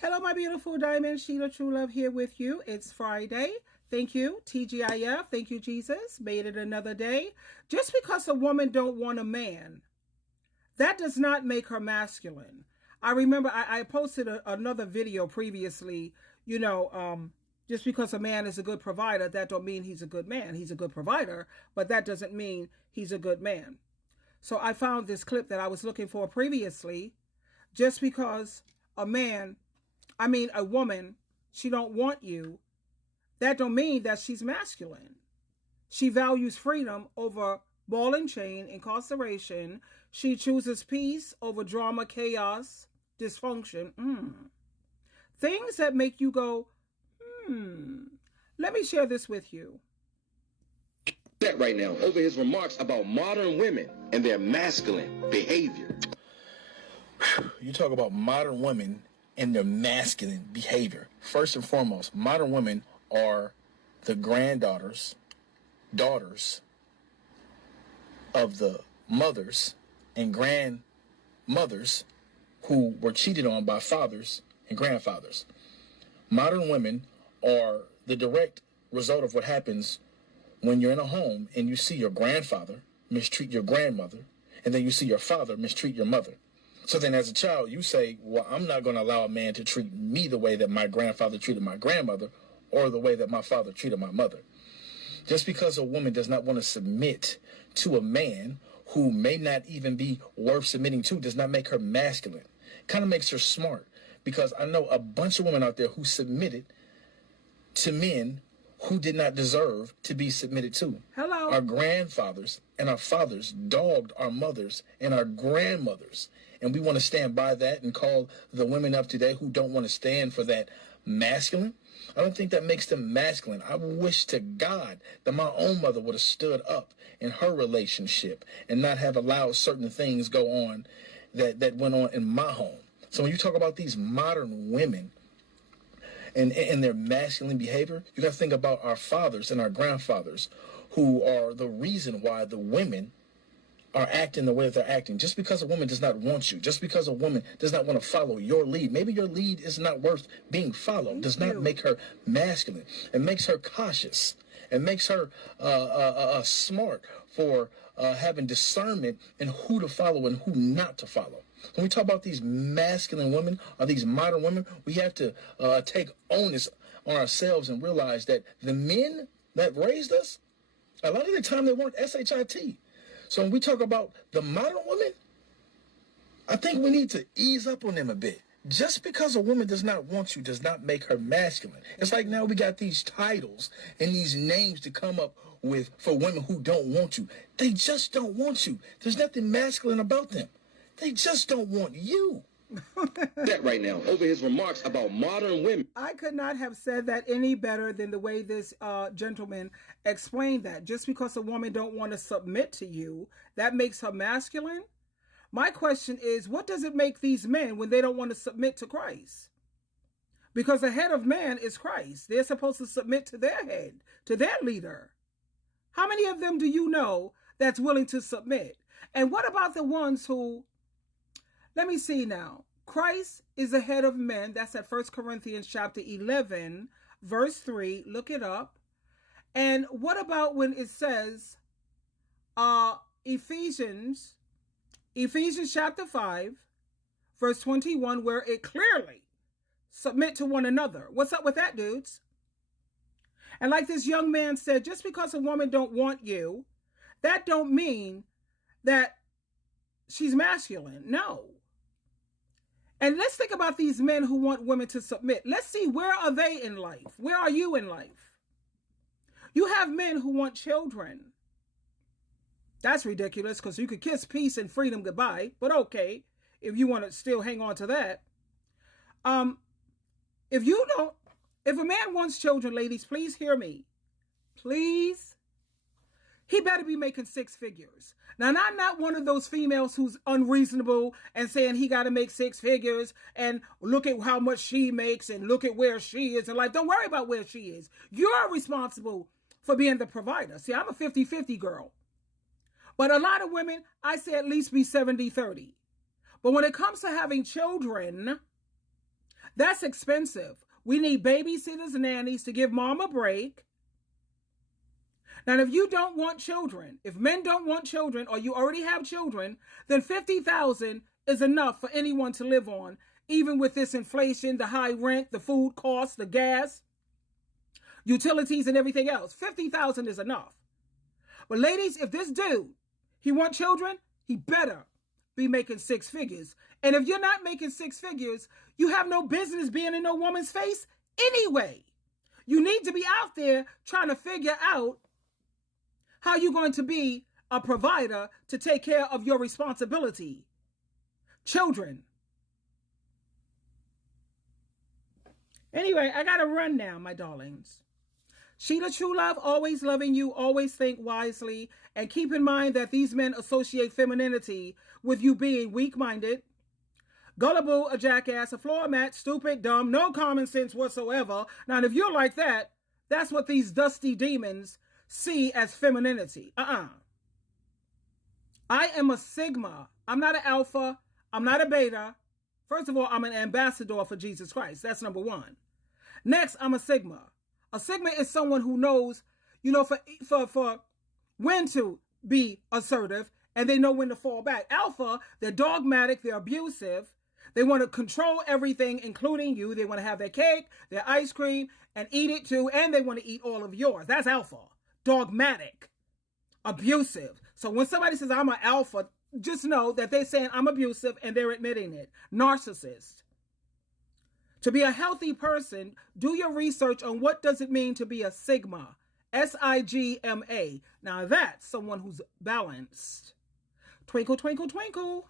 Hello, my beautiful diamond. SheilaTruelove here with you. It's Friday. Thank you, TGIF. Thank you, Jesus. Made it another day. Just because a woman don't want a man, that does not make her masculine. I remember I posted another video previously, just because a man is a good provider, that don't mean he's a good man. He's a good provider, but that doesn't mean he's a good man. So I found this clip that I was looking for previously. Just because a woman, she don't want you, that don't mean that she's masculine. She values freedom over ball and chain, incarceration. She chooses peace over drama, chaos, dysfunction. Things that make you go, Let me share this with you. That right now over his remarks about modern women and their masculine behavior. You talk about modern women and their masculine behavior. First and foremost, modern women are the daughters of the mothers and grandmothers who were cheated on by fathers and grandfathers. Modern women are the direct result of what happens when you're in a home and you see your grandfather mistreat your grandmother, and then you see your father mistreat your mother. So then as a child, you say, well, I'm not going to allow a man to treat me the way that my grandfather treated my grandmother or the way that my father treated my mother. Just because a woman does not want to submit to a man who may not even be worth submitting to does not make her masculine. Kind of makes her smart, because I know a bunch of women out there who submitted to men who did not deserve to be submitted to. Hello. Our grandfathers and our fathers dogged our mothers and our grandmothers. And we want to stand by that and call the women of today who don't want to stand for that masculine. I don't think that makes them masculine. I wish to God that my own mother would have stood up in her relationship and not have allowed certain things go on that went on in my home. So when you talk about these modern women and their masculine behavior, you got to think about our fathers and our grandfathers, who are the reason why the women are acting the way that they're acting. Just because a woman does not want you, just because a woman does not want to follow your lead, maybe your lead is not worth being followed, does not make her masculine. It makes her cautious. It makes her smart for having discernment in who to follow and who not to follow. When we talk about these masculine women or these modern women, we have to take onus on ourselves and realize that the men that raised us, a lot of the time they weren't SHIT. So when we talk about the modern woman, I think we need to ease up on them a bit. Just because a woman does not want you does not make her masculine. It's like now we got these titles and these names to come up with for women who don't want you. They just don't want you. There's nothing masculine about them. They just don't want you. That right now over his remarks about modern women. I could not have said that any better than the way this gentleman explained that. Just because a woman don't want to submit to you, that makes her masculine. My question is, what does it make these men when they don't want to submit to Christ? Because the head of man is Christ. They're supposed to submit to their head, to their leader. How many of them do you know that's willing to submit? And what about the ones who, let me see now. Christ is the head of men. That's at 1 Corinthians chapter 11, verse 3. Look it up. And what about when it says Ephesians chapter 5, verse 21, where it clearly submit to one another. What's up with that, dudes? And like this young man said, just because a woman don't want you, that don't mean that she's masculine. No. And let's think about these men who want women to submit. Let's see, where are they in life? Where are you in life? You have men who want children. That's ridiculous, because you could kiss peace and freedom goodbye. But okay, if you want to still hang on to that. If a man wants children, ladies, please hear me. Please. He better be making six figures. Now, I'm not one of those females who's unreasonable and saying he got to make six figures and look at how much she makes and look at where she is in life. Don't worry about where she is. You're responsible for being the provider. See, I'm a 50-50 girl. But a lot of women, I say at least be 70-30. But when it comes to having children, That's expensive. We need babysitters and nannies to give mom a break. Now, if you don't want children, if men don't want children, or you already have children, then $50,000 is enough for anyone to live on, even with this inflation, the high rent, the food costs, the gas, utilities, and everything else. $50,000 is enough. But ladies, if this dude, he want children, he better be making six figures. And if you're not making six figures, you have no business being in no woman's face anyway. You need to be out there trying to figure out how you're going to be a provider to take care of your responsibility. Children. Anyway, I got to run now, my darlings. SheilaTruelove, always loving you, always think wisely, and keep in mind that these men associate femininity with you being weak-minded, gullible, a jackass, a floor mat, stupid, dumb, no common sense whatsoever. Now, if you're like that, that's what these dusty demons see as femininity. I am a Sigma. I'm not an Alpha. I'm not a Beta. First of all, I'm an ambassador for Jesus Christ. That's number one. Next, I'm a Sigma. A Sigma is someone who knows, for when to be assertive, and they know when to fall back. Alpha, they're dogmatic, they're abusive. They want to control everything, including you. They want to have their cake, their ice cream, and eat it too, and they want to eat all of yours. That's Alpha. Dogmatic, abusive. So when somebody says I'm an Alpha, just know that they're saying I'm abusive and they're admitting it. Narcissist. To be a healthy person, do your research on what does it mean to be a Sigma. S-I-G-M-A. Now that's someone who's balanced. Twinkle, twinkle, twinkle.